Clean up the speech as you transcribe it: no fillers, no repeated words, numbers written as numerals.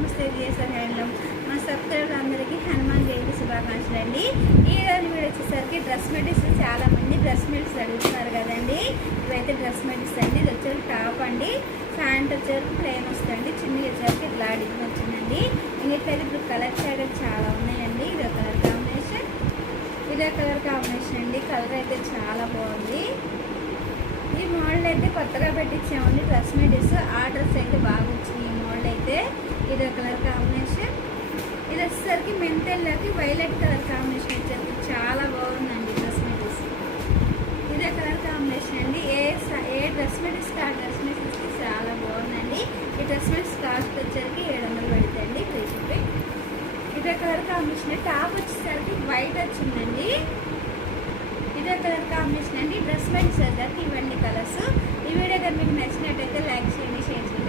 నమస్తే GSR handloom. మా subscriber అందరికీ హనుమాన్ జయంతి శుభాకాంక్షలు అండి. ఈరోజు వీడియో వచ్చేసరికి డ్రెస్ మెటీరియల్స్ చాలా మంది డ్రెస్ మెటీరియల్స్ అడుగుతున్నారు కదండి. ఇవైతే డ్రెస్ మెటీరియల్స్ అండి. ఇది వచ్చేసరికి టాప్ అండి, ప్యాంట్ వచ్చేసరికి ప్లెయిన్ వస్తుంది, చిన్న వచ్చేసరికి ఇట్లా డిజైన్ వచ్చిందండి. ఇంకైతే ఇప్పుడు కలర్ షేడ్ చాలా ఉన్నాయండి. ఇదో కలర్ కాంబినేషన్, ఇదే కలర్ కాంబినేషన్ అండి. కలర్ అయితే చాలా బాగుంది. ఈ మోడల్ అయితే కొత్తగా పెట్టించామండి. డ్రెస్ మెటీరియల్స్ ఆర్డర్స్ అయితే బాగా వచ్చినాయి. ఈ మోడల్ అయితే ఇదే కలర్ కాంబినేషన్. ఇది వచ్చేసరికి మెంతెల్లోకి వైలెట్ కలర్ కాంబినేషన్ వచ్చేసరికి చాలా బాగుందండి డ్రెస్ మెటీరియల్స్. ఇదే కలర్ కాంబినేషన్ అండి. ఏ డ్రెస్ మెటీరియల్స్ ఆ డ్రెస్ మెటీరియల్స్కి చాలా బాగుందండి. ఈ డ్రెస్ మెటీరియల్స్ కాస్ట్ వచ్చేసరికి 700 పడుతుంది ఫ్రీ షిప్పింగ్. ఇదే కలర్ కాంబినేషన్. టాప్ వచ్చేసరికి వైట్ వచ్చిందండి. ఇదే కలర్ కాంబినేషన్ అండి. డ్రెస్ మెటీరియల్స్ వచ్చేసరికి ఇవన్నీ కలర్స్. ఈ వీడియో కనుక మీకు నచ్చినట్టయితే లైక్ చేయండి, షేర్ చేయండి.